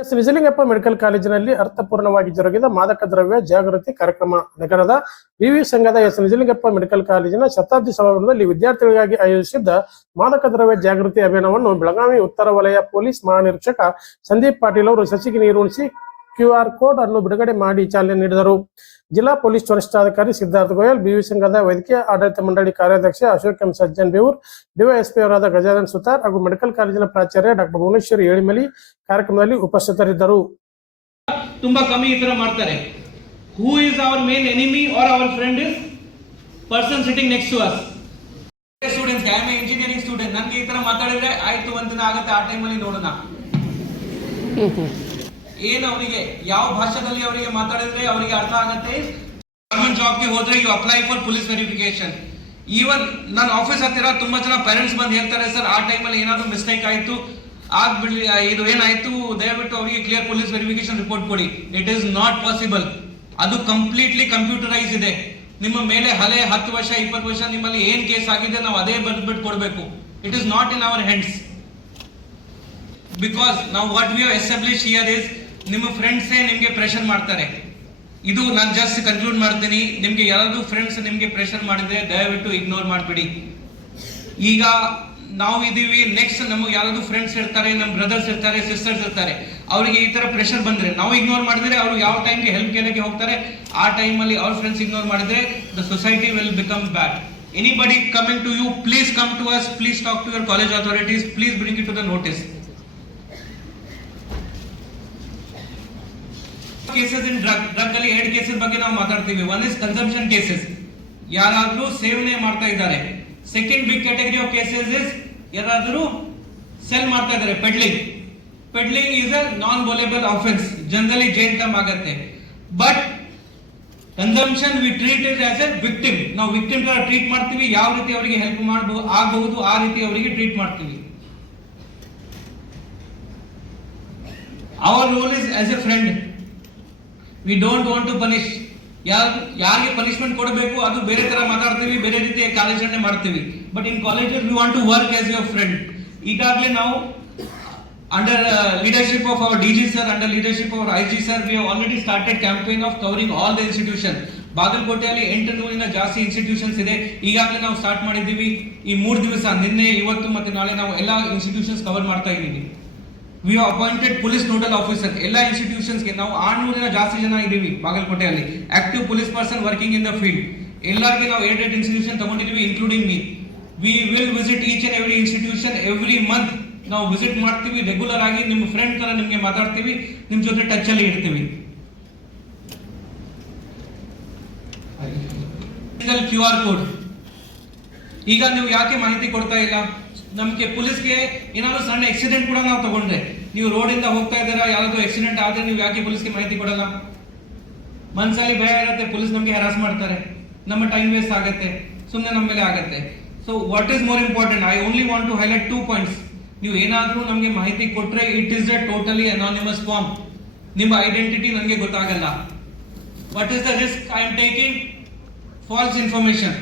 S Nijalingappa medical ಕಾಲೇಜಿನಲ್ಲಿ ಅರ್ಥಪೂರ್ಣವಾಗಿ ಜರುಗಿದ ಮಾದಕ ದ್ರವ್ಯ ಜಾಗೃತಿ ಕಾರ್ಯಕ್ರಮ. ನಗರದ ವಿವಿ ಸಂಘದ ಎಸ್ ನಿಜಲಿಂಗಪ್ಪ ಮೆಡಿಕಲ್ ಕಾಲೇಜಿನ ಶತಾಬ್ದಿ ಸಮಾರಂಭದಲ್ಲಿ ವಿದ್ಯಾರ್ಥಿಗಳಿಗಾಗಿ ಆಯೋಜಿಸಿದ್ದ ಮಾದಕ ದ್ರವ್ಯ ಜಾಗೃತಿ ಅಭಿಯಾನವನ್ನು ಬೆಳಗಾವಿ ಉತ್ತರ ವಲಯ ಪೊಲೀಸ್ ಮಹಾನಿರೀಕ್ಷಕ ಸಂದೀಪ್ ಪಾಟೀಲ್ ಅವರು ಸಸಿಗೆ ನೀರುಣಿಸಿ QR ಕೋಡ್ ಅನ್ನು ಬಿಡುಗಡೆ ಮಾಡಿ ಚಾಲನೆ ನೀಡಿದರು. ಜಿಲ್ಲಾ ಪೊಲೀಸ್ ವರಿಷ್ಠಾಧಿಕಾರಿ ಸಿದ್ಧಾರ್ಥ ಗೋಯಲ್, ವಿವಿ ಸಂಘದ ವೈದ್ಯಕೀಯ ಆಡಳಿತ ಮಂಡಳಿ ಕಾರ್ಯಾಧ್ಯಕ್ಷ ಅಶೋಕ್ ಎಂ ಸಜ್ಜನ್ ಬೇವೂರ್, ಡಿವೈಎಸ್ಪಿ ಅವರಾದ ಗಜಾನನ್ ಸುತಾರ್ ಹಾಗೂ ಮೆಡಿಕಲ್ ಕಾಲೇಜಿನ ಪ್ರಾಚಾರ್ಯ ಡಾಕ್ಟರ್ ಭುವನೇಶ್ವರಿ ಏಳಿಮಲಿ ಕಾರ್ಯಕ್ರಮದಲ್ಲಿ ಉಪಸ್ಥಿತರಿದ್ದರು. ತುಂಬಾ ಕಮ್ಮಿ ಈ ತರ ಮಾಡ್ತಾರೆ. Who is our main enemy or our friend is person sitting next to us. Students, I am engineering student, ನನಗೆ ಈ ತರ ಮಾತಾಡಿದ್ರೆ ಆಯ್ತು ಒಂದಿನ ಆಗುತ್ತೆ, ಆ ಟೈಮಲ್ಲಿ ನೋಡೋಣ ಏನು ಅವರಿಗೆ ಯಾವ ಭಾಷೆಯಲ್ಲಿ ಅವರಿಗೆ ಮಾತಾಡಿದ್ರೆ ಅವರಿಗೆ ಅರ್ಥ ಆಗುತ್ತೆ. ಗವರ್ಮೆಂಟ್ ಜಾಬ್ಗೆ ಹೋದ್ರೆ you apply for police verification. Even ನನ್ನ ಆಫೀಸ್ ಹತ್ತಿರ ತುಂಬಾ ಜನ ಪೇರೆಂಟ್ಸ್ ಬಂದು ಹೇಳ್ತಾರೆ, ಸರ್ ಆ ಟೈಮಲ್ಲಿ ಏನಾದ್ರು ಮಿಸ್ಟೇಕ್ ಆಯ್ತು, ಆಗ್ಬಿಡ್ಲಿ, ಇದು ಏನಾಯ್ತು, ದಯವಿಟ್ಟು ಅವರಿಗೆ ಕ್ಲಿಯರ್ ಪೊಲೀಸ್ ವೆರಿಫಿಕೇಶನ್ ರಿಪೋರ್ಟ್ ಕೊಡಿ. It is not possible. ಅದು ಕಂಪ್ಲೀಟ್ಲಿ ಕಂಪ್ಯೂಟರೈಸ್ ಇದೆ. ನಿಮ್ಮ ಮೇಲೆ ಹಳೆ 10 ವರ್ಷ 20 ವರ್ಷ ನಿಮ್ಮಲ್ಲಿ ಏನ್ ಕೇಸ್ ಆಗಿದೆ ನಾವು ಅದೇ ಬರ್ದ್ಬಿಟ್ಟು ಕೊಡಬೇಕು. It is not in our hands. Because ನಾವು what we have establish here is, ನಿಮ್ಮ ಫ್ರೆಂಡ್ಸೇ ನಿಮಗೆ ಪ್ರೆಷರ್ ಮಾಡ್ತಾರೆ. ಇದು ನಾನು ಜಸ್ಟ್ ಕನ್ಕ್ಲೂಡ್ ಮಾಡ್ತೀನಿ. ನಿಮ್ಗೆ ಯಾರಾದ್ರೂ ಫ್ರೆಂಡ್ಸ್ ನಿಮ್ಗೆ ಪ್ರೆಷರ್ ಮಾಡಿದ್ರೆ ದಯವಿಟ್ಟು ಇಗ್ನೋರ್ ಮಾಡಬೇಡಿ. ಈಗ ನಾವು ಇದೀವಿ, ನೆಕ್ಸ್ಟ್ ನಮಗೆ ಯಾರಾದ್ರೂ ಫ್ರೆಂಡ್ಸ್ ಇರ್ತಾರೆ, ನಮ್ಮ ಬ್ರದರ್ಸ್ ಇರ್ತಾರೆ, ಸಿಸ್ಟರ್ಸ್ ಇರ್ತಾರೆ, ಅವರಿಗೆ ಈ ತರ ಪ್ರೆಷರ್ ಬಂದ್ರೆ ನಾವು ಇಗ್ನೋರ್ ಮಾಡಿದ್ರೆ ಅವರು ಯಾವ ಟೈಮ್ಗೆ ಹೆಲ್ಪ್ ಕೇಳಕ್ಕೆ ಹೋಗ್ತಾರೆ, ಆ ಟೈಮಲ್ಲಿ ಅವ್ರ ಫ್ರೆಂಡ್ಸ್ ಇಗ್ನೋರ್ ಮಾಡಿದ್ರೆ the society will become bad. Anybody coming to you, please come to us, please talk to your college authorities, please bring it to the notice. Cases in drug ಅಲ್ಲಿ 2 cases ಬಗ್ಗೆ ನಾವು ಮಾತಾಡ್ತೀವಿ. One is consumption cases, ಯಾರಾದ್ರೂ ಸೇವನೆ ಮಾಡ್ತಾ ಇದ್ದಾರೆ. Second big category of cases is ಯಾರಾದ್ರೂ sell ಮಾಡ್ತಾ ಇದ್ದಾರೆ, peddling. Peddling is a non bailable offence, generally jail term ಆಗುತ್ತೆ. But consumption we treat it as a victim. ನಾವು ವಿಕ್ಟಿಮ್ ತರ ಟ್ರೀಟ್ ಮಾಡ್ತೀವಿ. ಯಾವ ರೀತಿ ಅವರಿಗೆ ಹೆಲ್ಪ್ ಆಗಬಹುದು ಆ ರೀತಿ ಅವರಿಗೆ ಟ್ರೀಟ್ ಮಾಡ್ತೀವಿ. Our role is as a friend. We don't want to punish. ಯಾರಿಗೆ ಪನಿಷ್ಮೆಂಟ್ ಕೊಡಬೇಕು ಅದು ಬೇರೆ ತರ ಮಾತಾಡ್ತೀವಿ, ಬೇರೆ ರೀತಿಯ ಕಾರ್ಯಾಚರಣೆ ಮಾಡ್ತೀವಿ. But in colleges we want to work as your friend. ಈಗಾಗಲೇ ನಾವು under leadership of our DG sir, under leadership of our IG sir, we have already started campaign of covering all the institutions. ಬಾಗಲಕೋಟೆಯಲ್ಲಿ 800 ಜಾಸ್ತಿ institutions ಇದೆ. ಈಗಾಗಲೇ ನಾವು start ಮಾಡಿದ್ದೀವಿ. ಈ 3 ದಿವಸ, ನಿನ್ನೆ, ಇವತ್ತು ಮತ್ತೆ ನಾಳೆ ನಾವು ಎಲ್ಲ ಇನ್ಸ್ಟಿಟ್ಯೂಷನ್ಸ್ ಕವರ್ ಮಾಡ್ತಾ ಇದ್ದೀವಿ. We have appointed police nodal officer. ಎಲ್ಲ ಇನ್ಸ್ಟಿಟ್ಯೂಷನ್ಸ್ಗೆ ನಾವು 600 ಜಾಸ್ತಿ ಜನ ಇದ್ದೀವಿ ಬಾಗಲಕೋಟೆಯಲ್ಲಿ, active police person working in the field. ಎಲ್ಲರಿಗೆ ನಾವು 8 ಇನ್ಸ್ಟಿಟ್ಯೂಷನ್ ತಗೊಂಡಿದ್ದೀವಿ, including me. We will visit each and every institution every month. ನಾವು ವಿಸಿಟ್ ಮಾಡ್ತೀವಿ, ರೆಗ್ಯುಲರ್ ಆಗಿ ನಿಮ್ಮ ಫ್ರೆಂಡ್ ತರ ನಿಮ್ಗೆ ಮಾತಾಡ್ತೀವಿ, ನಿಮ್ ಜೊತೆ ಟಚ್ ಅಲ್ಲಿ ಇರ್ತೀವಿ. QR ಕೋಡ್ ಈಗ ನೀವು ಯಾಕೆ ಮಾಹಿತಿ ಕೊಡ್ತಾ ಇಲ್ಲ? ನಮ್ಗೆ ಪೊಲೀಸ್ಗೆ ಏನಾದ್ರು ಸಣ್ಣ ಆಕ್ಸಿಡೆಂಟ್ ಕೂಡ ನಾವು ತಗೊಂಡ್ರೆ, ನೀವು ರೋಡ್ ಇಂದ ಹೋಗ್ತಾ ಇದ್ದೀರಾ, ಯಾರಾದ್ರೂ ಆಕ್ಸಿಡೆಂಟ್ ಆದ್ರೆ ನೀವು ಯಾಕೆ ಪೊಲೀಸ್ಗೆ ಮಾಹಿತಿ ಕೊಡಲ್ಲ? ಮನ್ಸಲ್ಲಿ ಭಯ ಇರುತ್ತೆ, ಪೊಲೀಸ್ ನಮ್ಗೆ ಹರಾಸ್ ಮಾಡ್ತಾರೆ, ನಮ್ಮ ಟೈಮ್ ವೇಸ್ಟ್ ಆಗುತ್ತೆ, ಸುಮ್ಮನೆ ನಮ್ಮ ಮೇಲೆ ಆಗುತ್ತೆ. So what is more important, I only want to highlight 2 points. ನೀವು ಏನಾದ್ರೂ ನಮಗೆ ಮಾಹಿತಿ ಕೊಟ್ರೆ it is a totally anonymous form. ನಿಮ್ಮ ಐಡೆಂಟಿಟಿ ನನಗೆ ಗೊತ್ತಾಗಲ್ಲ. What is the risk I am taking? False information.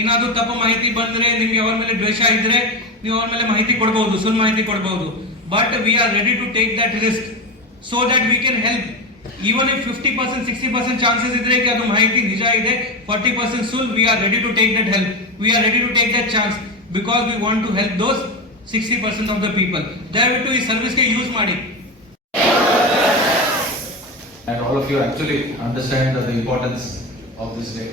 ಏನಾದ್ರೂ ತಪ್ಪು ಮಾಹಿತಿ ಬಂದ್ರೆ, ನಿಮ್ಗೆ ಅವರ ಮೇಲೆ ದ್ವೇಷ ಇದ್ರೆ ನೀವು ಅವರ ಮೇಲೆ ಮಾಹಿತಿ ಕೊಡಬಹುದು, ಸುಳ್ಳು ಮಾಹಿತಿ ಕೊಡಬಹುದು. But we are ready to take that risk so that we can help. Even if 50% 60% chances ಇದ್ರೆ ಅದು ಮಾಹಿತಿ ನಿಜ ಇದೆ, 40% ಸುಳ್ಳು, we are ready to take that help. We are ready to take that chance because we want to help those 60% of the people. ದಯವಿಟ್ಟು ಈ ಸರ್ವಿಸ್ಗೆ use ಮಾಡಿ. And all of you actually understand the importance of this day.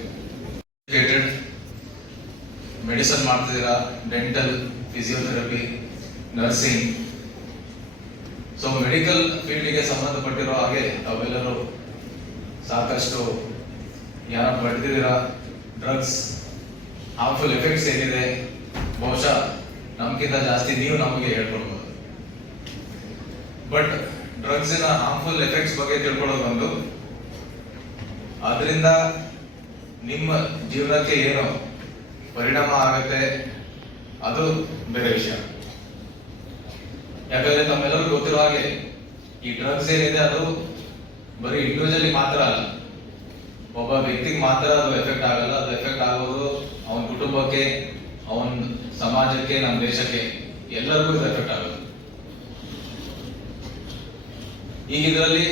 Medicine ಮಾಡ್ತಿದ್ದೀರಾ, dental, physiotherapy, nursing. So medical ಫೀಲ್ಡ್ಗೆ ಸಂಬಂಧಪಟ್ಟಿರೋ ಹಾಗೆ ತಾವೆಲ್ಲರೂ ಸಾಕಷ್ಟು ಯಾರ ಪಡೆದಿದ್ದೀರಾ. ಡ್ರಗ್ಸ್ ಹಾರ್ಮ್ಫುಲ್ ಎಫೆಕ್ಟ್ಸ್ ಏನಿದೆ ಬಹುಶಃ ನಮ್ಗಿಂತ ಜಾಸ್ತಿ ನೀವು ನಮಗೆ ಹೇಳ್ಕೊಡ್ಬೋದು. ಬಟ್ ಡ್ರಗ್ಸಿನ ಹಾರ್ಮ್ಫುಲ್ ಎಫೆಕ್ಟ್ಸ್ ಬಗ್ಗೆ ತಿಳ್ಕೊಳ್ಳೋದು ಒಂದು, ಅದರಿಂದ ನಿಮ್ಮ ಜೀವನಕ್ಕೆ ಏನು ಪರಿಣಾಮ ಆಗುತ್ತೆ ಅದು ಬೇರೆ ವಿಷಯ. ಯಾಕಂದ್ರೆ ತಮ್ಮೆಲ್ಲರಿಗೂ ಗೊತ್ತಿರೋ ಹಾಗೆ ಈ ಡ್ರಗ್ಸ್ ಏನಿದೆ ಅದು ಬರೀ ಇಂಡಿವಿಜುವಲಿ ಮಾತ್ರ ಅಲ್ಲ, ಒಬ್ಬ ವ್ಯಕ್ತಿಗೆ ಮಾತ್ರ ಅದು ಎಫೆಕ್ಟ್ ಆಗಲ್ಲ. ಅದು ಎಫೆಕ್ಟ್ ಆಗೋದು ಅವನ ಕುಟುಂಬಕ್ಕೆ, ಅವನ ಸಮಾಜಕ್ಕೆ, ನಮ್ಮ ದೇಶಕ್ಕೆ, ಎಲ್ಲರಿಗೂ ಇದು ಎಫೆಕ್ಟ್ ಆಗುತ್ತೆ. ಈಗ ಇದರಲ್ಲಿ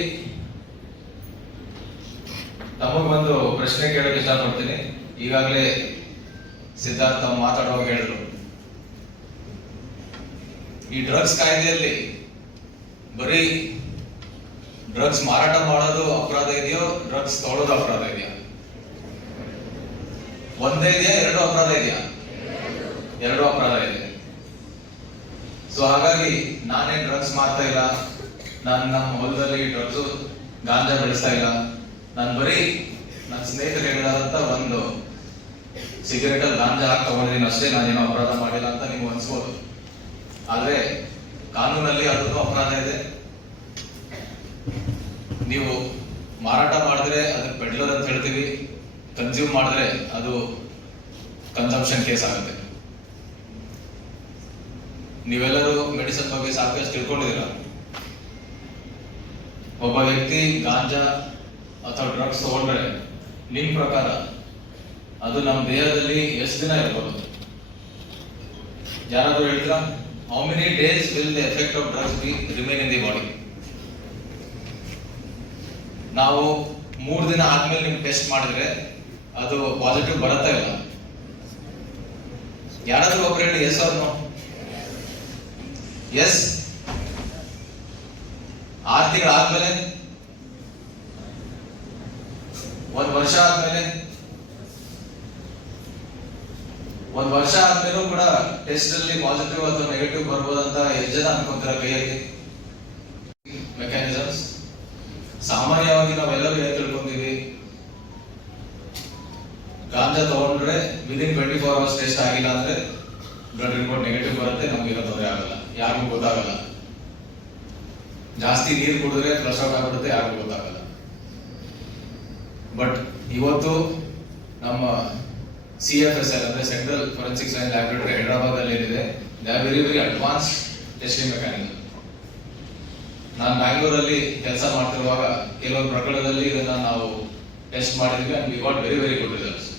ನಮಗೊಂದು ಪ್ರಶ್ನೆ ಕೇಳೋಕೆ ಇಷ್ಟಪಡ್ತೀನಿ. ಈಗಾಗಲೇ ಸಿದ್ಧಾರ್ಥ ಮಾತಾಡುವಾಗ ಹೇಳಿದ್ರು, ಈ ಡ್ರಗ್ಸ್ ಕಾಯ್ದೆಯಲ್ಲಿ ಬರೀ ಡ್ರಗ್ಸ್ ಮಾರಾಟ ಮಾಡೋದು ಅಪರಾಧ ಇದೆಯೋ, ಡ್ರಗ್ಸ್ ತಗೊಳ್ಳೋದು ಅಪರಾಧ ಇದೆಯಾ? ಒಂದೇ ಇದೆಯಾ, ಎರಡು ಅಪರಾಧ ಇದೆಯಾ? ಎರಡು ಅಪರಾಧ ಇದೆ. ಸೊ ಹಾಗಾಗಿ ನಾನೇ ಡ್ರಗ್ಸ್ ಮಾರ್ತಾ ಇಲ್ಲ, ನಾನು ನಮ್ಮ ಹೊಲದಲ್ಲಿ ಡ್ರಗ್ಸ್ ಗಾಂಜಾ ಬೆಳೆಸ್ತಾ ಇಲ್ಲ, ನಾನು ಬರೀ ನನ್ನ ಸ್ನೇಹಿತರು ಹೇಳಿದಾರಂತ ಒಂದು ಸಿಗರೇಟ್ ಅಲ್ಲಿ ಗಾಂಜಾ ಹಾಕಿ ತಗೊಂಡಿದ್ದೀನಿ ಅಷ್ಟೇ, ನಾನೇನೋ ಅಪರಾಧ ಮಾಡಿಲ್ಲ ಅಂತ ನೀವು ಅನ್ಸ್ಬೋದು. ಆದ್ರೆ ಕಾನೂನಲ್ಲಿ ಅದನ್ನು ಅಪರಾಧ ಇದೆ. ನೀವು ಮಾರಾಟ ಮಾಡಿದ್ರೆ ಅದಕ್ಕೆ ಪೆಡ್ಲರ್ ಅಂತ ಹೇಳ್ತೀವಿ, ಕನ್ಸ್ಯೂಮ್ ಮಾಡಿದ್ರೆ ಅದು ಕನ್ಸಂಪ್ಷನ್ ಕೇಸ್ ಆಗುತ್ತೆ. ನೀವೆಲ್ಲರೂ ಮೆಡಿಸಿನ್ ಬಗ್ಗೆ ಸಾಕಷ್ಟು ತಿಳ್ಕೊಂಡಿದ್ದೀರ. ಒಬ್ಬ ವ್ಯಕ್ತಿ ಗಾಂಜಾ ಅಥವಾ ಡ್ರಗ್ಸ್ ತಗೊಂಡ್ರೆ ನಿಮ್ ಪ್ರಕಾರ ಅದು ನಮ್ಮ ದೇಹದಲ್ಲಿ ಎಷ್ಟು ದಿನ ಇರ್ಬೋದು? ಯಾರಾದ್ರೂ ಹೇಳ್ತೀರಾ? How many days will the effect of drugs B remain in the body? ನಾವು 3 ದಿನ ಆದ್ಮೇಲೆ ನಿಮ್ಗೆ ಟೆಸ್ಟ್ ಮಾಡಿದ್ರೆ ಅದು ಪಾಸಿಟಿವ್ ಬರುತ್ತಾ ಇಲ್ಲ? ಯಾರಾದ್ರೂ ಒಬ್ರು ಹೇಳಿ ಎಸ್ ಆರ್ ನೋ? ಎಸ್. 6 ತಿಂಗಳು ಆದ್ಮೇಲೆ, 1 ವರ್ಷ ಆದ್ಮೇಲೆ, 1 ವರ್ಷ ಆದ್ಮೇಲೂ ಕೂಡ ಟೆಸ್ಟ್ ಅಲ್ಲಿ ಪಾಸಿಟಿವ್ ಅಥವಾ ನೆಗೆಟಿವ್ ಬರ್ಬೋದಂತ ಎಷ್ಟು ಜನ ಅನ್ಕೊಂತಾರ ಕೈಯಲ್ಲಿ? ಮೆಕ್ಯಾನಿಸಮ್ಸ್ ಸಾಮಾನ್ಯವಾಗಿ ನಾವೆಲ್ಲರೂ ಏನ್ ತಿಳ್ಕೊಂತೀವಿ, ಗಾಂಜಾ ತಗೊಂಡ್ರೆ ವಿದಿನ್ 24 hours ಟೆಸ್ಟ್ ಆಗಿಲ್ಲ ಅಂದ್ರೆ ಬ್ಲಡ್ ರಿಪೋರ್ಟ್ ನೆಗೆಟಿವ್ ಬರುತ್ತೆ, ನಮ್ಗೆ ಏನೋ ತೊಂದರೆ ಆಗಲ್ಲ, ಯಾರಿಗೂ ಗೊತ್ತಾಗಲ್ಲ. ಜಾಸ್ತಿ ನೀರು ಕುಡಿದ್ರೆ ಫ್ಲಶ್ ಔಟ್ ಆಗ್ಬಿಡುತ್ತೆ, ಯಾರಿಗೂ ಗೊತ್ತಾಗಲ್ಲ. ಬಟ್ ಇವತ್ತು ನಮ್ಮ CFSL ಅಂದ್ರೆ central forensic science laboratory Hyderabad ಅಲ್ಲಿ ಏನಿದೆ, they are very very advance testing mechanism. ನಾನು ಬ್ಯಾಂಗ್ಳೂರಲ್ಲಿ ಕೆಲಸ ಮಾಡ್ತಿರುವಾಗ ಕೆಲವೊಂದು ಪ್ರಕರಣದಲ್ಲಿ ಇದನ್ನ ನಾವು ಟೆಸ್ಟ್ ಮಾಡಿದ್ವಿ and we got very very good results.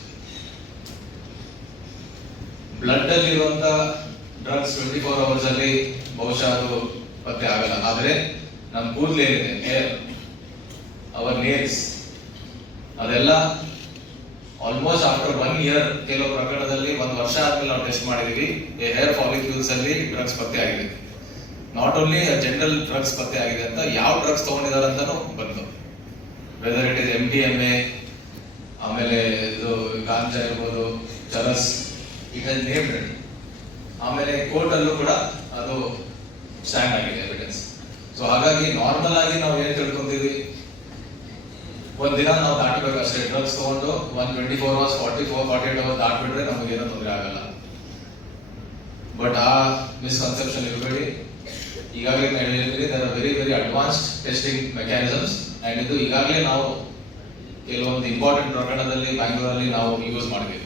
Blood ಅಲ್ಲಿ ಇರುವಂತ ಡ್ರಗ್ಸ್ 24 hours ಅಲ್ಲಿ ಬಹುಶಃ ಅದು ಪತ್ತೆ ಆಗಲ್ಲ. ಆದ್ರೆ ನಮ್ಮ ಕೂದಲು ಏನಿದೆ, ಹೇರ್, ಅವರ್ ನೇಲ್ಸ್, ಅದೆಲ್ಲ ಆಲ್ಮೋಸ್ಟ್ ಆಫ್ಟರ್ 1 year, ಕೆಲವು ಪ್ರಕರಣದಲ್ಲಿ 1 ವರ್ಷ ಆದ್ಮೇಲೆ ನಾವು ಟೆಸ್ಟ್ ಮಾಡಿದೀವಿ, ಹೇರ್ ಫಾಲಿಕ್ಯೂಲ್ಸ್ ಅಲ್ಲಿ ಡ್ರಗ್ಸ್ ಪತ್ತೆ ಆಗಿದೆ. ನಾಟ್ ಓನ್ಲಿ ಜನರಲ್ ಡ್ರಗ್ಸ್ ಪತ್ತೆ ಆಗಿದೆ ಅಂತ, ಯಾವ ಡ್ರಗ್ಸ್ ತಗೊಂಡಿದ್ದಾರೆ ಅಂತಾನು ಬಂತು. ವೆದರ್ ಇಟ್ ಇಸ್ MDMA, ಆಮೇಲೆ ಇದು ಗಾಂಜಾ ಇರ್ಬೋದು, charas, it has named it. ಆಮೇಲೆ ಕೋರ್ಟ್ ಅಲ್ಲೂ ಕೂಡ ಅದು ಸ್ಟ್ಯಾಂಡ್ ಆಗಿದೆ ಎವಿಡೆನ್ಸ್. ಸೊ ಹಾಗಾಗಿ ನಾರ್ಮಲ್ ಆಗಿ ನಾವು ಏನ್ ತಿಳ್ಕೊಂತೀವಿ, ಒಂದಿನ ನಾವು ದಾಟಬೇಕು ಅಷ್ಟೇ. ಡ್ರಗ್ಸ್ ತಗೊಂಡು 24 hours 48 hours ದಾಟ್ಬಿಟ್ರೆ ನಮಗೆ ಏನೋ ತೊಂದರೆ ಆಗಲ್ಲ. ಬಟ್ ಆ ಮಿಸ್ಕನ್ಸೆಪ್ಷನ್ ಇರಬೇಡಿ. ಈಗಾಗಲೇ ನಾನು ಹೇಳಿದ್ರಿ, there are very very advanced testing mechanisms and ಇದು ಈಗಾಗಲೇ ನಾವು ಕೆಲವೊಂದು ಇಂಪಾರ್ಟೆಂಟ್ ಪ್ರಕರಣದಲ್ಲಿ ಬ್ಯಾಂಗ್ಳೂರಲ್ಲಿ ನಾವು ಯೂಸ್ ಮಾಡಿದ್ವಿ.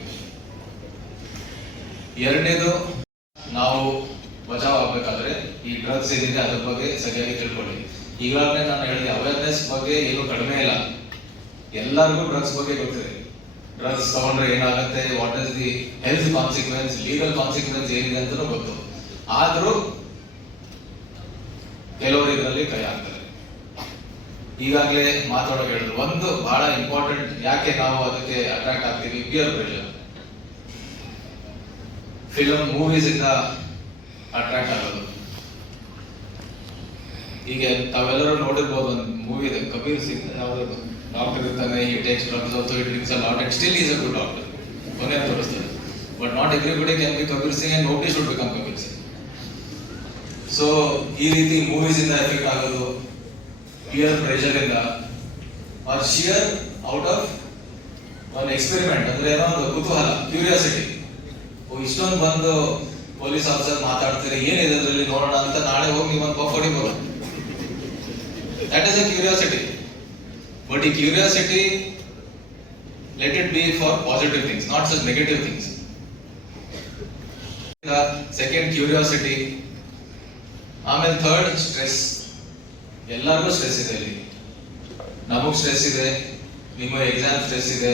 ಎರಡನೇದು, ನಾವು ಬಚಾವ್ ಆಗ್ಬೇಕಾದ್ರೆ ಈ ಡ್ರಗ್ಸ್ ಏನಿದೆ ಅದ್ರ ಬಗ್ಗೆ ಸರಿಯಾಗಿ ತಿಳ್ಕೊಳ್ಳಿ. ಈಗಾಗಲೇ ನಾನು ಹೇಳಿದೆ, ಅವೇರ್ನೆಸ್ ಬಗ್ಗೆ ಏನು ಕಡಿಮೆ ಇಲ್ಲ, ಎಲ್ಲರಿಗೂ ಡ್ರಗ್ಸ್ ಬಗ್ಗೆ ಗೊತ್ತಿದೆ. ಡ್ರಗ್ಸ್ ತಗೊಂಡ್ರೆ ಏನಾಗುತ್ತೆ, what is the health consequence, legal consequence ಏನಿದೆ ಅಂತಲೂ ಗೊತ್ತು. ಆದ್ರೂ ಕೆಲವರು ಇದರಲ್ಲಿ ಕೈ ಹಾಕ್ತಾರೆ. ಈಗಾಗಲೇ ಮಾತಾಡೋಕೆ ಹೇಳಿದ್ರು, ಒಂದು ಬಹಳ ಇಂಪಾರ್ಟೆಂಟ್, ಯಾಕೆ ನಾವು ಅದಕ್ಕೆ ಅಟ್ರಾಕ್ಟ್ ಆಗ್ತೀವಿ, ಪಿಯರ್ ಪ್ರೆಷರ್. ಫಿಲಮ್, ಮೂವೀಸ್ ಇಂದ ಅಟ್ರಾಕ್ಟ್ ಆಗೋದು. ಈಗ ತಾವೆಲ್ಲರೂ ನೋಡಿರ್ಬೋದು, ಒಂದು ಮೂವಿ ಇದೆ ಕಬೀರ್ ಸಿಂಗ್, ಯಾವ್ದು ಡಾಕ್ಟರ್ ಇರ್ತಾನೆ, ಈ takes drugs, also it drinks a lot and still is a good doctor, ಕೊನೆ ತೋರಿಸ್ತಾರೆ. But not everybody can be Kabir Singh and nobody should become Kabir Singh. So ಈ ರೀತಿ ಮೂವೀಸ್ ಇಂದ ಎಫೆಕ್ಟ್ ಆಗೋದು, ಪಿಯರ್ ಪ್ರೆಷರ್ ಇಂದ, ಆರ್ ಶಿಯರ್ ಔಟ್ ಆಫ್ ಒಂದು experiment, ಅಂದ್ರೆ ಏನೋ ಒಂದು ಕುತೂಹಲ, ಕ್ಯೂರಿಯಾಸಿಟಿ. ಇಷ್ಟೊಂದು ಬಂದು ಪೊಲೀಸ್ ಆಫೀಸರ್ ಮಾತಾಡ್ತಾರೆ, ಏನಿದೆ ಅದರಲ್ಲಿ ನೋಡೋಣ ಅಂತ, ನಾಳೆ ಹೋಗಿ ನೀವೊಂದು ಪಫ್ ಹೊಡಿಬೋದು. That is a curiosity. But ಈ curiosity, let it be for positive things, not such negative things. Second curiosity. ಆಮೇಲೆ ಥರ್ಡ್ ಸ್ಟ್ರೆಸ್. ಎಲ್ಲರಿಗೂ ಸ್ಟ್ರೆಸ್ ಇದೆ ಇಲ್ಲಿ. ನಮಗ್ ಸ್ಟ್ರೆಸ್ ಇದೆ, ನಿಮ್ಮ ಎಕ್ಸಾಮ್ ಸ್ಟ್ರೆಸ್ ಇದೆ,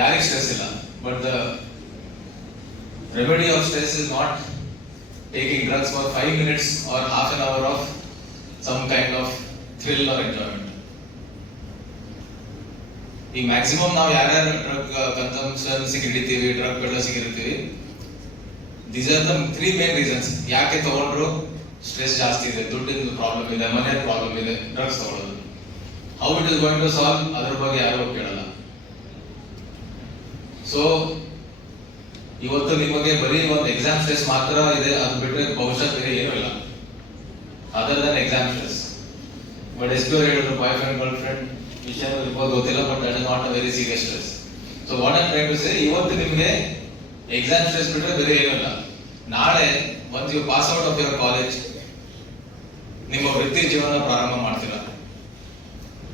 ಯಾರಿಗೆ ಸ್ಟ್ರೆಸ್ ಇಲ್ಲ. But the remedy of stress is not taking drugs for 5 minutes or half an hour of thrill or enjoyment. ಈಗ ಮ್ಯಾಕ್ಸಿಮಮ್ ನಾವು ಯಾರ್ಯಾರು ಡ್ರಗ್ ಕನ್ಸಂಪ್ಷನ್ಸ್ ಹಿಡಿತೀವಿ, ಡ್ರಗ್ ಬೆಳೆಸಿಗೆ ಇರ್ತೀವಿ, these are the 3 main reasons. ಯಾಕೆ ತಗೊಂಡ್ರು? ಸ್ಟ್ರೆಸ್ ಜಾಸ್ತಿ ಇದೆ, ದುಡ್ಡಿನ ಪ್ರಾಬ್ಲಮ್ ಇದೆ, ಮನೆ ಪ್ರಾಬ್ಲಮ್ ಇದೆ, ಡ್ರಗ್ಸ್ ತಗೊಳ್ಳೋದು. How it is going to solve, ಅದ್ರ ಬಗ್ಗೆ ಯಾರು ಕೇಳಲ್ಲ. ಸೊ ಇವತ್ತು ನಿಮಗೆ ಬರೀ ಒಂದು ಎಕ್ಸಾಮ್ ಸ್ಟ್ರೆಸ್ ಮಾತ್ರ ಇದೆ, ಅದು ಬಿಟ್ಟರೆ ಬಹುಶಃ ಬೇರೆ ಏನೂ ಇಲ್ಲ other than exam stress. But ಎಸ್ಪ್ಲೋರ್ ಹೇಳಿದ್ರು ಬಾಯ್ ಫ್ರೆಂಡ್ ಗರ್ಲ್ ಫ್ರೆಂಡ್ ವಿಷಯ ಇರ್ಬೋದು, ಗೊತ್ತಿಲ್ಲ, but that is not a very serious stress. So what I try to say, ಇವತ್ತು ನಿಮಗೆ ಎಕ್ಸಾಮ್ ಸ್ಟ್ರೆಸ್ ಬಿಟ್ಟರೆ ಬೇರೆ ಏನೂ ಇಲ್ಲ. ನಾಳೆ once you pass out of your college, ನಿಮ್ಮ ವೃತ್ತಿ ಜೀವನ ಪ್ರಾರಂಭ ಮಾಡ್ತೀರಾ.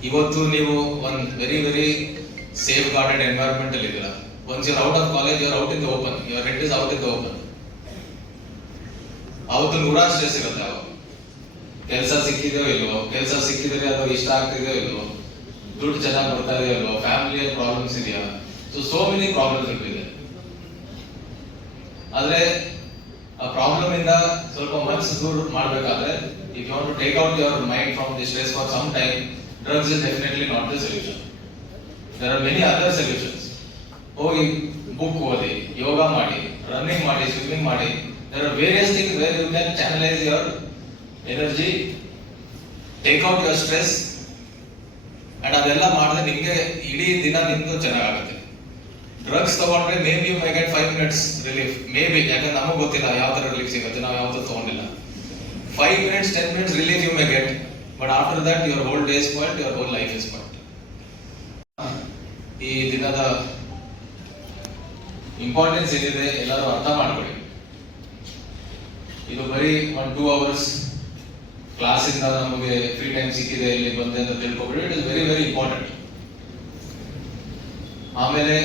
ಇವತ್ತು ನೀವು ಒಂದು ವೆರಿ ಸೇಫ್ ಗಾರ್ಡೆಡ್ ಎನ್ವೈರನ್ಮೆಂಟ್ ಅಲ್ಲಿ ಇದ್ದೀರಾ. once you're out of college, you're out in the open, your head is out in the open. ಅವತ್ತು ನೂರಾರು ಸ್ಟ್ರೆಸ್ ಇರುತ್ತೆ. ಅವಾಗ ಕೆಲಸ ಸಿಕ್ಕಿದೆಯೋ ಇಲ್ವೋ, ಕೆಲಸ ಸಿಕ್ಕಿದ್ರೆ ಅದು ಇಷ್ಟ ಆಗ್ತಿದೆಯೋ ಇಲ್ವೋ, ದುಡ್ಡು ಚೆನ್ನಾಗಿ ಬರ್ತಾ ಇದೆಯೋ ಇಲ್ವೋ, ಫ್ಯಾಮಿಲಿಯಲ್ಲಿ ಪ್ರಾಬ್ಲಮ್ಸ್ ಇದೆಯಾ, ಸೋ ಮೆನಿ ಪ್ರಾಬ್ಲಮ್ಸ್ ಇದೆ. ಆದ್ರೆ ಆ ಪ್ರಾಬ್ಲಮ್ ಇಂದ ಸ್ವಲ್ಪ ಮನಸ್ಸು ದೂರ ಮಾಡಬೇಕಾದ್ರೆ, if you want to take out your mind from the stress for some time, drugs is definitely not the solution. There are many other solutions. ಹೋಗಿ ಬುಕ್ ಓದಿ, ಯೋಗ ಮಾಡಿ, ರನ್ನಿಂಗ್ ಮಾಡಿ, ಸ್ವಿಮ್ಮಿಂಗ್ ಮಾಡಿ. There are various things where you can channelize your energy, take out your stress, and ಅದೆಲ್ಲ ಮಾಡಿದ್ರೆ ನಿಮಗೆ ಇಡೀ ದಿನ ನಿಮ್ದು ಚೆನ್ನಾಗುತ್ತೆ. ಡ್ರಗ್ಸ್ ತಗೊಂಡ್ರೆ maybe you may get 5 minutes relief, maybe, ಯಾಕಂದ್ರೆ ನಮಗೆ ಗೊತ್ತಿಲ್ಲ ಯಾವ ತರ ರಿಲೀಫ್ ಸಿಗುತ್ತೆ, ನಾವು ಯಾವತ್ತೂ ತಗೊಂಡಿಲ್ಲ. 5 minutes 10 minutes relief you may get, but after that your whole day spoiled, your whole life is spoiled. ಈ ದಿನದ ಇಂಪಾರ್ಟೆನ್ಸ್ ಏನಿದೆ ಎಲ್ಲರೂ ಅರ್ಥ ಮಾಡ್ಕೊಳ್ಳಿ. ಇದು ಬರೀ 1-2 hours ಕ್ಲಾಸಿಂದ ನಮಗೆ ಫ್ರೀ ಟೈಮ್ ಸಿಕ್ಕಿದೆ, ಇಲ್ಲಿ ಬಂದೆ ಅಂತ ತಿಳ್ಕೊಬಿಡಿ. It is very important. ಆಮೇಲೆ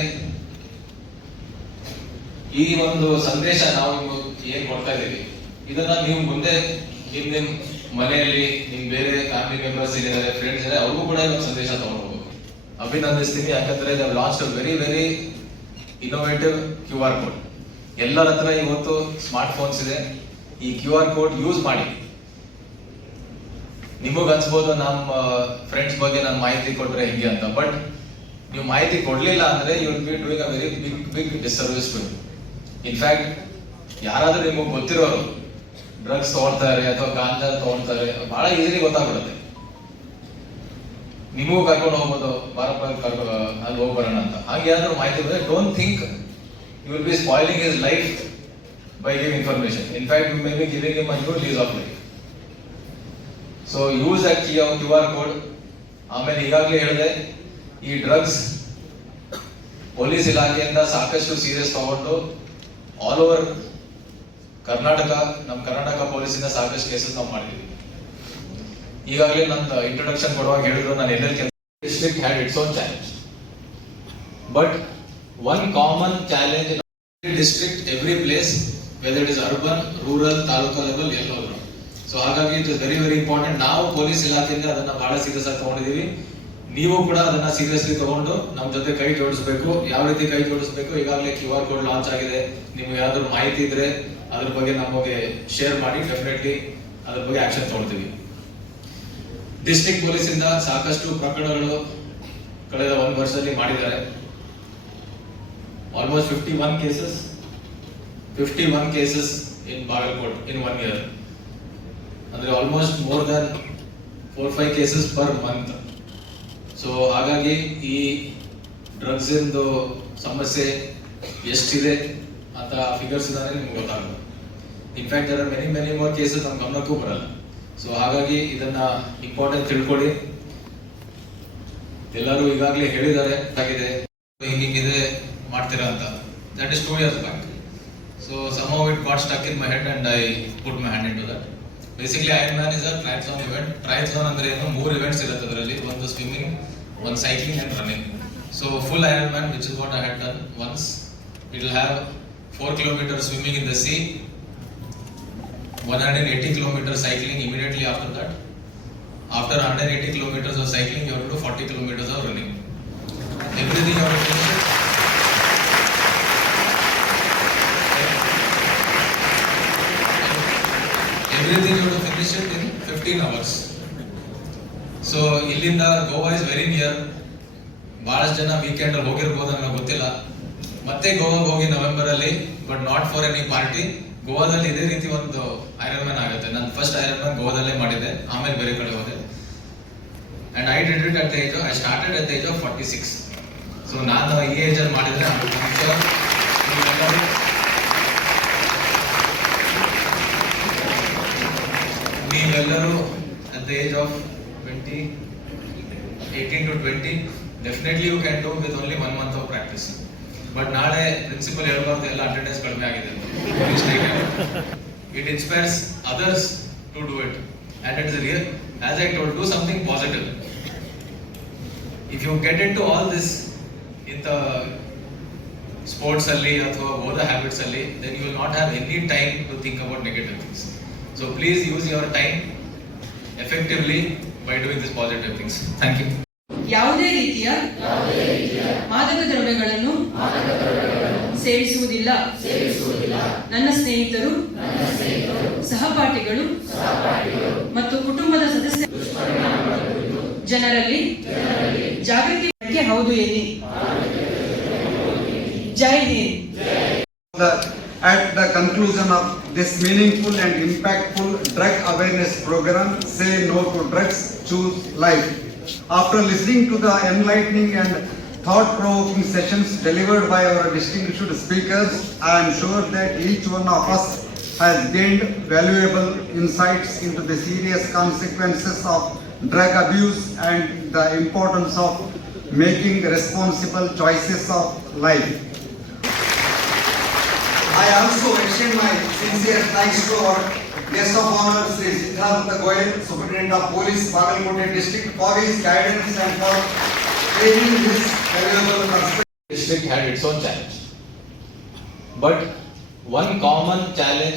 ಈ ಒಂದು ಸಂದೇಶ ನಾವು ಏನ್ ಕೊಡ್ತಾ ಇದ್ದೀವಿ, ಇದನ್ನ ನೀವು ಮುಂದೆ ನಿಮ್ ಮನೆಯಲ್ಲಿ ನಿಮ್ ಬೇರೆ ಫ್ಯಾಮಿಲಿ ಮೆಂಬರ್ಸ್ ಏನಿದ್ದಾರೆ, ಫ್ರೆಂಡ್ಸ್ ಇದ್ದಾರೆ, ಅವ್ರಿಗೂ ಕೂಡ ಒಂದು ಸಂದೇಶ ತಗೊಂಡು ಹೋಗ್ಬೇಕು. ಅಭಿನಂದಿಸ್ತೀನಿ, ಯಾಕಂದ್ರೆ they launch a very innovative QR code. ಎಲ್ಲರ ಹತ್ರ ಇವತ್ತು ಸ್ಮಾರ್ಟ್ ಫೋನ್ಸ್ ಇದೆ. ಈ QR ಕೋಡ್ ಯೂಸ್ ಮಾಡಿ. ನಿಮಗ್ ಅನ್ಸ್ಬೋದು ನಮ್ಮ ಫ್ರೆಂಡ್ಸ್ ಬಗ್ಗೆ ನಾನು ಮಾಹಿತಿ ಕೊಟ್ರೆ ಹಿಂಗೆ ಅಂತ, ಬಟ್ ನೀವು ಮಾಹಿತಿ ಕೊಡ್ಲಿಲ್ಲ ಅಂದ್ರೆ you will be doing a very big disservice to. In fact ಯಾರಾದ್ರೂ ನಿಮಗೆ ಗೊತ್ತಿರೋರು ಡ್ರಗ್ಸ್ ತಗೊಳ್ತಾರೆ ಅಥವಾ ಗಾಂಜಾ ತಗೊಳ್ತಾರೆ, ಬಹಳ ಈಸಿಲಿ ಗೊತ್ತಾಗ್ಬಿಡುತ್ತೆ. ನಿಮಗೂ ಕರ್ಕೊಂಡು ಹೋಗ್ಬೋದು, ಅಲ್ಲಿ ಹೋಗಿ ಬರೋಣ ಅಂತ. ಹಾಗೆ ಏನಾದ್ರು ಮಾಹಿತಿ ಬಂದ್ರೆ don't think you will be spoiling his life by giving information. In fact you may be giving him a new lease of life. So use a QR code. ಆಮೇಲೆ ಈಗಾಗಲೇ ಹೇಳಿದೆ, ಈ ಡ್ರಗ್ಸ್ ಪೊಲೀಸ್ ಇಲಾಖೆಯಿಂದ ಸಾಕಷ್ಟು ಸೀರಿಯಸ್ ತಗೊಂಡು ಆಲ್ ಓವರ್ ಕರ್ನಾಟಕ, ನಮ್ಮ ಕರ್ನಾಟಕ ಪೊಲೀಸಿಂದ ಸಾಕಷ್ಟು cases ನಾವು ಮಾಡಿದ್ವಿ. ಈಗಾಗಲೇ ನನ್ನ ಇಂಟ್ರೊಡಕ್ಷನ್ ಕೊಡುವಾಗ ಹೇಳಿದ್ರು, ನಾನು ಎಲ್ಲೆಲ್ಲಿ district had its own challenge, but one common challenge in district, every place, whether it is urban, rural, taluka level, ಎಲ್ಲೋದ್ರು. ಸೊ ಹಾಗಾಗಿ ಇಟ್ ಇಸ್ ವೆರಿ ಇಂಪಾರ್ಟೆಂಟ್. ನಾವು ಪೊಲೀಸ್ ಇಲಾಖೆಯಿಂದ ಅದನ್ನ ಬಹಳ ಸೀರಿಯಸ್ ಆಗಿ ತಗೊಂಡಿದ್ದೀವಿ. ನೀವು ಕೂಡ ಅದನ್ನ ಸೀರಿಯಸ್ಲಿ ತಗೊಂಡು ನಮ್ಮ ಜೊತೆ ಕೈ ಜೋಡಿಸಬೇಕು. ಯಾವ ರೀತಿ ಕೈ ಜೋಡಿಸಬೇಕು? ಈಗಾಗಲೇ QR ಕೋಡ್ ಲಾಂಚ್ ಆಗಿದೆ. ನಿಮ್ಗೆ ಯಾವ್ದಾದ್ರು ಮಾಹಿತಿ ಇದ್ರೆ ಅದ್ರ ಬಗ್ಗೆ ನಮಗೆ ಶೇರ್ ಮಾಡಿ, ಡೆಫಿನೆಟ್ಲಿ ಅದ್ರ ಬಗ್ಗೆ ಆಕ್ಷನ್ ತಗೊಳ್ತೀವಿ. ಡಿಸ್ಟ್ರಿಕ್ಟ್ ಪೊಲೀಸ್ ಇಂದ ಸಾಕಷ್ಟು ಪ್ರಕರಣಗಳು ಕಳೆದ 1 ವರ್ಷದಲ್ಲಿ ಮಾಡಿದ್ದಾರೆ. ಆಲ್ಮೋಸ್ಟ್ 51 ಕೇಸಸ್ ಇನ್ ಬಾಗಲಕೋಟ್ ಇನ್ 1 year. ಅಂದ್ರೆ almost more than 4-5 cases per month. So ಹಾಗಾಗಿ ಈ ಡ್ರಗ್ಸ್ ಇಂದು ಸಮಸ್ಯೆ ಎಷ್ಟಿದೆ ಅಂತ ಫಿಗರ್ಸ್ ಇದಾರೆ ನಿಮ್ಗೆ ಗೊತ್ತಾಗುತ್ತೆ. In fact there are many more cases ನಮ್ಮ ಗಮನಕ್ಕೂ ಬರಲ್ಲ. ಸೊ ಹಾಗಾಗಿ ಇದನ್ನ ಇಂಪಾರ್ಟೆಂಟ್ ತಿಳ್ಕೊಳ್ಳಿ. ಎಲ್ಲರೂ ಈಗಾಗಲೇ ಹೇಳಿದ್ದಾರೆ ಆಗಿದೆ ಹಿಂಗಿದೆ ಮಾಡ್ತೀರಾ ಅಂತ. That is 2 years back. So somehow it got stuck in my head and I put my hand into that. Basically Ironman is a triathlon event. Triathlon ಅಂದ್ರೆ ಏನು? 3 events ಇರುತ್ತೆ ಅದರಲ್ಲಿ. ಒಂದು ಸ್ವಿಮ್ಮಿಂಗ್, ಒಂದು cycling and running. So full Ironman, which is what I had done once. It will have 4 kilometers swimming in the sea, 180 kilometers cycling immediately after that. After 180 kilometers of cycling, you have to do 40 kilometers of running. Everything you have to finish it. Everything you have to finish it in 15 hours. So ಇಲ್ಲಿಂದ Goa is very near. ಬಹಳಷ್ಟು ಜನ weekend ಅಲ್ಲಿ ಹೋಗಿರ್ಬೋದು ಅನ್ನೋ ಗೊತ್ತಿಲ್ಲ. ಮತ್ತೆ ಗೋವಾಗೆ ಹೋಗಿ November ಅಲ್ಲಿ, but not for any party. ಗೋವಾದಲ್ಲಿ ಇದೇ ರೀತಿ ಒಂದು ಐರನ್ ಮ್ಯಾನ್ ಆಗುತ್ತೆ. ನಾನು ಫಸ್ಟ್ ಐರನ್ ಮ್ಯಾನ್ ಗೋವಾದಲ್ಲೇ ಮಾಡಿದ್ದೆ, ಆಮೇಲೆ ಬೇರೆ ಕಡೆ ಹೋದೆ. And I did it at the age, I started at the age of 46. So ನಾನು ಈ ಏಜ್ ಅಲ್ಲಿ ಮಾಡಿದ್ರೆ ನೀವೆಲ್ಲರೂ at the age of 18 to 20 definitely you can do with only 1 month of practice. But ನಾಳೆ ಪ್ರಿನ್ಸಿಪಲ್ ಹೇಳ್ಬಾರ್ದು ಎಲ್ಲ attendance ಕಡಿಮೆ ಆಗಿದೆ. It inspires others to do it, and it is real. As I told, do something positive. If you get into all this in the sports alli ಅಥವಾ ಓದೋ habits ಅಲ್ಲಿ, then you will not have any time to think about negative things. So please use your time effectively by doing these positive things. Thank you. ಯಾವುದೇ ರೀತಿಯ ಮಾದಕ ದ್ರವ್ಯಗಳನ್ನು ಸೇವಿಸುವುದಿಲ್ಲ. ನನ್ನ ಸ್ನೇಹಿತರು, ಸಹಪಾಠಿಗಳು ಮತ್ತು ಕುಟುಂಬದ ಸದಸ್ಯ ಜನರಲ್ಲಿ ಜಾಗೃತಿ ಬಗ್ಗೆ ಹೌದು ಎನ್ನಿ. ಜೈ Hind. At the conclusion of this meaningful and impactful drug awareness program, Say No to Drugs, Choose Life. After listening to the enlightening and thought-provoking sessions delivered by our distinguished speakers, I am sure that each one of us has gained valuable insights into the serious consequences of drug abuse and the importance of making responsible choices of life. I also extend my sincere thanks to our guest of honor, Sri Siddhartha Goyal, Superintendent of Police, Bagalkote District, for his guidance and for taking this valuable perspective. District had its own challenge, but one common challenge